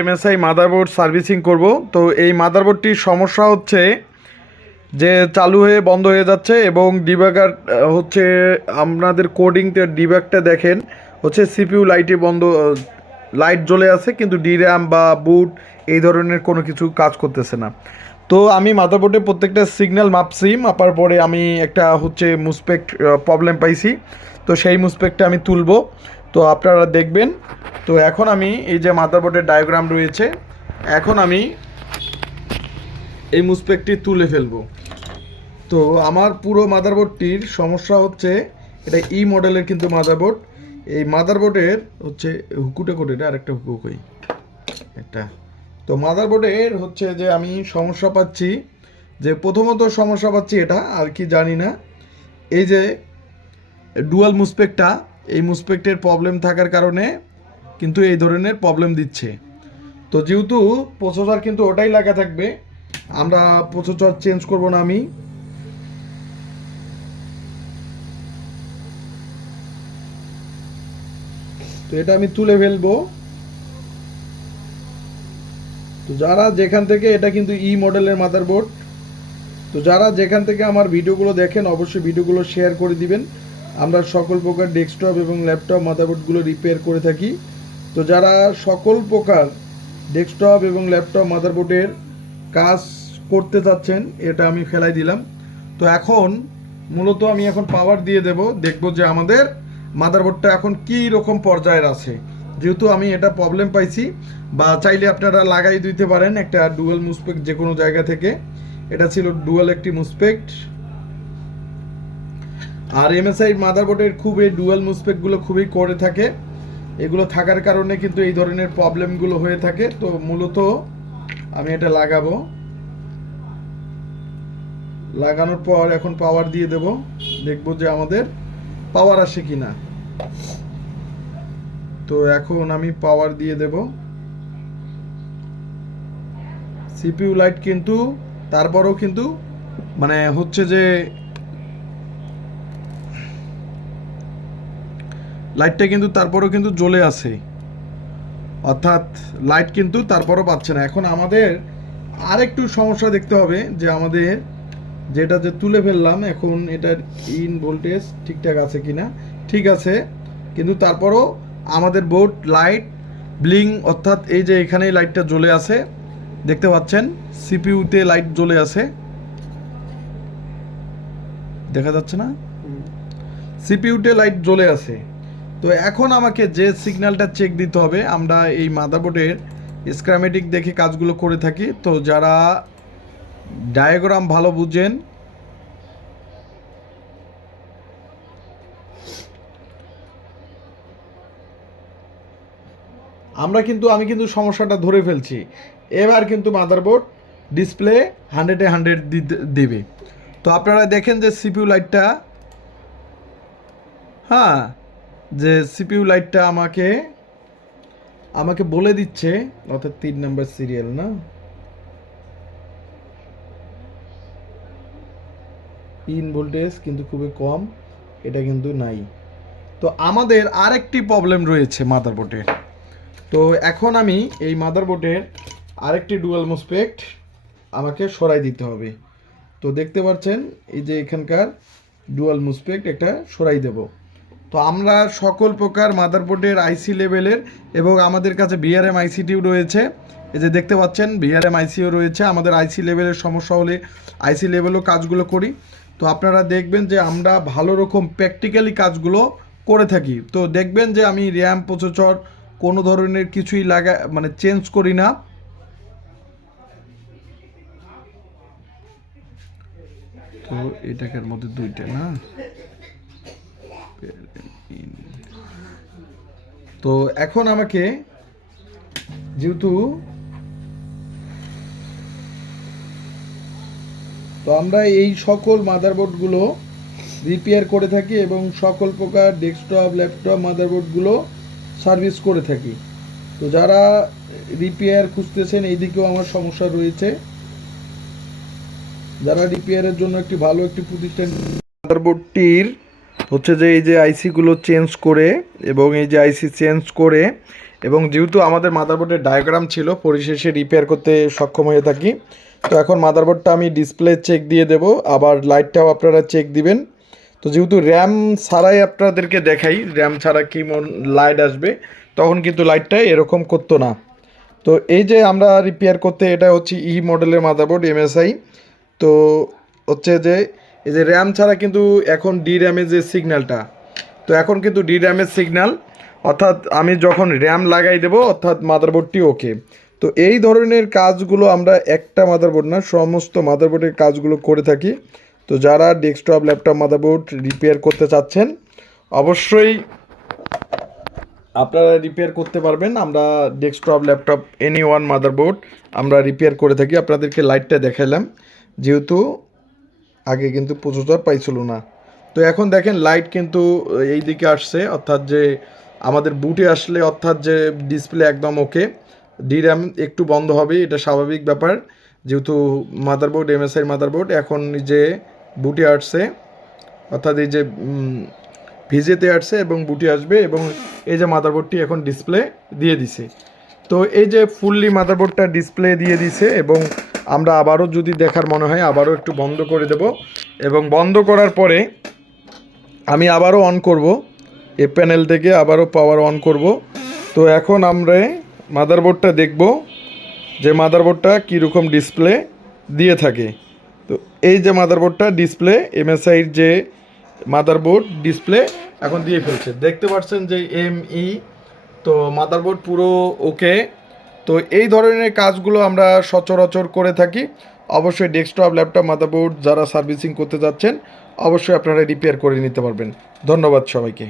MSI motherboard servicing করব। তো এই মাদারবোর্ডটির সমস্যা হচ্ছে যে চালু হয়ে বন্ধ হয়ে যাচ্ছে এবং ডিবাগার হচ্ছে আপনাদের কোডিংটা ডিবাগটা দেখেন হচ্ছে সিপিইউ লাইটে বন্ধ, লাইট জ্বলে আছে কিন্তু ডির্যাম বা বুট এই ধরনের কোনো কিছু কাজ করতেছে না। তো আমি মাদারবোর্ডে প্রত্যেকটা সিগন্যাল মাপছি, মাপার পরে আমি একটা হচ্ছে মুসপেক্ট প্রবলেম পাইছি। তো সেই মুসপেক্টটা আমি তুলব, তো আপনারা দেখবেন। তো এখন আমি এই যে মাদারবোর্ডের ডায়াগ্রাম রয়েছে, এখন আমি এই মুসপেক্টটি তুলে ফেলবো। তো আমার পুরো মাদারবোর্ডটির সমস্যা হচ্ছে এটা মডেলের কিন্তু মাদারবোর্ড। এই মাদারবোর্ডের হচ্ছে হুকুটা করে এটা আরেকটা হুকু কই একটা। তো মাদারবোর্ডের হচ্ছে যে আমি সমস্যা পাচ্ছি, যে প্রথমত সমস্যা পাচ্ছি এটা আর কি জানি না, এই যে ডুয়াল মুসপেক্টটা, এই মুসপেক্টের প্রবলেম থাকার কারণে কিন্তু এই ধরনের প্রবলেম দিচ্ছে। তো যেহেতু প্রসেসর কিন্তু ওটাই লাগা থাকবে, আমরা প্রসেসর চেঞ্জ করব না। আমি তো এটা আমি তুলে ফেলবো। তো যারা যেখান থেকে, এটা কিন্তু মডেলের মাদারবোর্ড, তো যারা যেখান থেকে আমার ভিডিওগুলো দেখেন অবশ্যই ভিডিওগুলো শেয়ার করে দিবেন। আমরা সকল প্রকার ডেস্কটপ এবং ল্যাপটপ মাদারবোর্ডগুলো রিপেয়ার করে থাকি। তো যারা সকল প্রকার ডেস্কটপ এবং ল্যাপটপ মাদারবোর্ডের কাজ করতে চাচ্ছেন, এটা আমি ফেলাই দিলাম। তো এখন মূলত আমি এখন পাওয়ার দিয়ে দেব, দেখব যে আমাদের মাদারবোর্ডটা এখন কী রকম পর্যায়ের আছে। যেহেতু আমি এটা প্রবলেম পাইছি, বা চাইলে আপনারা লাগাই দিতে পারেন একটা ডুয়াল মুসপেক্ট যে কোনো জায়গা থেকে। এটা ছিল ডুয়াল একটি মুসপেক্ট। আর এমএসআই মাদারবোর্ডের খুব এই ডুয়াল মুসপেক্টগুলো খুবই করে থাকে, এগুলো থাকার কারণে কিন্তু এই ধরনের প্রবলেমগুলো হয়ে থাকে। তো মূলত আমি এটা লাগাবো, লাগানোর পর এখন পাওয়ার দিয়ে দেব, দেখব যে আমাদের পাওয়ার আসে কি না। তো এখন আমি পাওয়ার দিয়ে দেব। সিপিইউ লাইট কিন্তু তারপরেও কিন্তু মানে হচ্ছে যে লাইটটা কিন্তু তারপরেও কিন্তু জ্বলে আছে, অর্থাৎ লাইট কিন্তু তারপরও পাচ্ছে না। এখন আমাদের আরেকটু সমস্যা দেখতে হবে যে আমাদের যেটা যে তুলে ফেললাম, এখন এটার ভোল্টেজ ঠিকঠাক আছে কিনা। ঠিক আছে, কিন্তু তারপরও আমাদের বোর্ড লাইট ব্লিং, অর্থাৎ এই যে এখানেই লাইটটা জ্বলে আছে, দেখতে পাচ্ছেন সিপিইউতে লাইট জ্বলে আছে, দেখা যাচ্ছে না? সিপিইউতে লাইট জ্বলে আছে। তো এখন আমাকে যে সিগন্যালটা চেক দিতে হবে, আমরা এই মাদারবোর্ডের স্কিমেটিক দেখে কাজগুলো করে থাকি। তো যারা ডায়াগ্রাম ভালো বুঝেন, আমি কিন্তু সমস্যাটা ধরে ফেলছি। এবার কিন্তু মাদারবোর্ড ডিসপ্লে 100-এ 100 দেবে। তো আপনারা দেখেন যে সিপিইউ লাইটটা, হ্যাঁ, যে সিপিইউ লাইটটা আমাকে বলে দিচ্ছে, অর্থাৎ 3 নাম্বার সিরিয়াল না, ভোল্টেজ কিন্তু খুবই কম, এটা কিন্তু নাই। তো আমাদের আরেকটি প্রবলেম রয়েছে মাদারবোর্ডের। তো এখন আমি এই মাদারবোর্ডের আরেকটি ডুয়াল মুসপেক্ট আমাকে সরাই দিতে হবে। তো দেখতে পাচ্ছেন এই যে এখানকার ডুয়াল মুসপেক্ট একটা সরাই দেব। তো আমরা সকল প্রকার মাদারবোর্ডের আইসি লেভেলের, এবং আমাদের কাছে বিআরএম আইসিটিও রয়েছে, এই যে দেখতে পাচ্ছেন বিআরএম আইসিও রয়েছে। আমাদের আইসি লেভেলের সমস্যা হলে আইসি লেভেলও কাজগুলো করি। তো আপনারা দেখবেন যে আমরা ভালো রকম প্র্যাকটিক্যালি কাজগুলো করে থাকি। তো দেখবেন যে আমি র্যাম প্রসেসর কোনো ধরনের কিছুই মানে চেঞ্জ করি না। তো এটাকের মধ্যে দুইটা না, তো এখন আমাকে যেহেতু, তো আমরা এই সকল মাদারবোর্ডগুলো রিপেয়ার করে থাকি এবং সকল প্রকার ডেস্কটপ ল্যাপটপ মাদারবোর্ডগুলো সার্ভিস করে থাকি। তো যারা রিপেয়ার খুঁজতেছেন, এই দিকেও আমার সমস্যা রয়েছে, যারা রিপেয়ারের জন্য একটি ভালো একটি প্রতিষ্ঠান, মাদারবোর্ডটির হচ্ছে যে এই যে আইসিগুলো চেঞ্জ করে, এবং এই যে আইসি চেঞ্জ করে এবং যেহেতু আমাদের মাদারবোর্ডের ডায়াগ্রাম ছিল পরিশেষে রিপেয়ার করতে সক্ষম হয়ে থাকি। তো এখন মাদারবোর্ডটা আমি ডিসপ্লে চেক দিয়ে দেব, আবার লাইটটাও আপনারা চেক দিবেন। তো যেহেতু র্যাম ছাড়াই আপনাদেরকে দেখাই, র্যাম ছাড়া কি লাইট আসবে, তখন কিন্তু লাইটটা এরকম করতো না। তো এই যে আমরা রিপেয়ার করতে, এটা হচ্ছে মডেলের মাদারবোর্ড MSI। তো হচ্ছে যে এই যে র্যাম ছাড়া কিন্তু এখন ডি র্যামের যে সিগন্যালটা, তো এখন কিন্তু ডি র্যামের সিগন্যাল, অর্থাৎ আমি যখন র্যাম লাগাই দেবো অর্থাৎ মাদারবোর্ডটি ওকে। তো এই ধরনের কাজগুলো আমরা একটা মাদারবোর্ড না, সমস্ত মাদারবোর্ডের কাজগুলো করে থাকি। তো যারা ডেস্কটপ ল্যাপটপ মাদারবোর্ড রিপেয়ার করতে চাচ্ছেন অবশ্যই আপনারা রিপেয়ার করতে পারবেন। আমরা desktop laptop any one motherboard আমরা রিপেয়ার করে থাকি। আপনাদেরকে লাইটটা দেখাইলাম, যেহেতু আগে কিন্তু প্রচুর পাইছিল না। তো এখন দেখেন লাইট কিন্তু এই দিকে আসছে, অর্থাৎ যে আমাদের বুটে আসলে অর্থাৎ যে ডিসপ্লে একদম ওকে। DRAM একটু বন্ধ হবে, এটা স্বাভাবিক ব্যাপার, যেহেতু মাদারবোর্ড MSI মাদারবোর্ড এখন যে বুটে আসছে, অর্থাৎ এই যে ভিজেতে আসছে এবং বুটে আসবে, এবং এই যে মাদারবোর্ডটি এখন ডিসপ্লে দিয়ে দিছে। তো এই যে ফুললি মাদারবোর্ডটা ডিসপ্লে দিয়ে দিছে, এবং আমরা আবারও যদি দেখার মনে হয় আবারও একটু বন্ধ করে দেব, এবং বন্ধ করার পরে আমি আবারও অন করব, এ প্যানেল থেকে আবারও পাওয়ার অন করব। তো এখন আমরা মাদারবোর্ডটা দেখব যে মাদারবোর্ডটা কীরকম ডিসপ্লে দিয়ে থাকে। তো এই যে মাদারবোর্ডটা ডিসপ্লে MSIর যে মাদারবোর্ড ডিসপ্লে এখন দিয়ে ফেলছে, দেখতে পাচ্ছেন যে ME। তো মাদারবোর্ড পুরো ওকে। তো এই ধরনের কাজগুলো আমরা সচরাচর করে থাকি। অবশ্যই ডেস্কটপ ল্যাপটপ মাদারবোর্ড যারা সার্ভিসিং করতে যাচ্ছেন অবশ্যই আপনারা রিপেয়ার করে নিতে পারবেন। ধন্যবাদ সবাইকে।